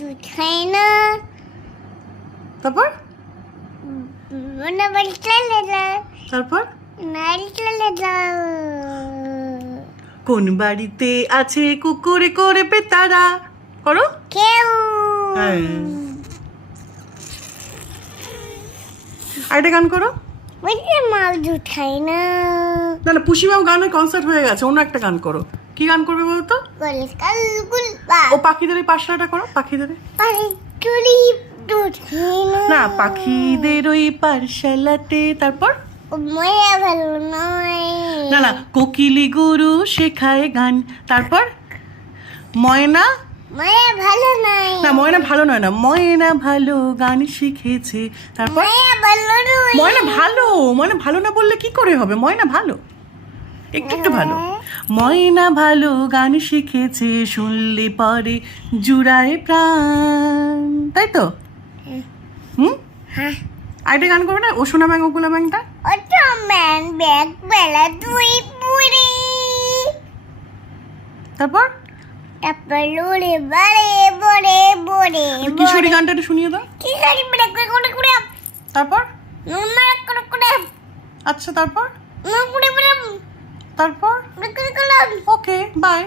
দুধ খাই না। তারপর না বাড়ি চলে যায়, তারপর বাড়ি চলে যায়। কোন বাড়িতে আছে কুকুরে করে পেতারা? করো। কেউ হ্যাঁ। আরেকটা গান করো। বলছে মা দুধ খাই না। না না, পুষিমাও গানের কনসার্ট হয়ে গেছে, অন্য একটা গান করো। কি গান করবে বলো তো? ও পাখিদের ওই পাশাটা করো, পাখিদের। দুধ খাই না। না, পাখিদের ওই পাঠশালাতে। তারপর মায়া ভালো নয়। না না, কোকিলি গুরু শেখায় গান। তারপর ময়না। মায়া ভালো নয়। না, ময়না ভালো নয়, না ময়না ভালো গান শিখেছে। তারপর মায়া ভালো নয়। ময়না ভালো, ময়না ভালো না বললে কি করে হবে? ময়না ভালো, একটু একটু ভালো। ময়না ভালো গান শিখেছে, শুনলে পরে জুড়ায় প্রাণ। তাই তো? হুম, হ্যাঁ। আরেকটা গান করবে না, ও সোনা ব্যাং ওকুলা ব্যাংটা? ওটা ম্যান ব্যাগ বেলা দুই পুরি। তারপর তারপর লুড়ে বাড়ে বড়ে বড়ে কিশোরী গানটা একটু শুনিয়ে দাও। কি করি বড়ে করে করে তারপর মারা করে করে আচ্ছা, তারপর করে করে তারপর করে করে ওকে, বাই।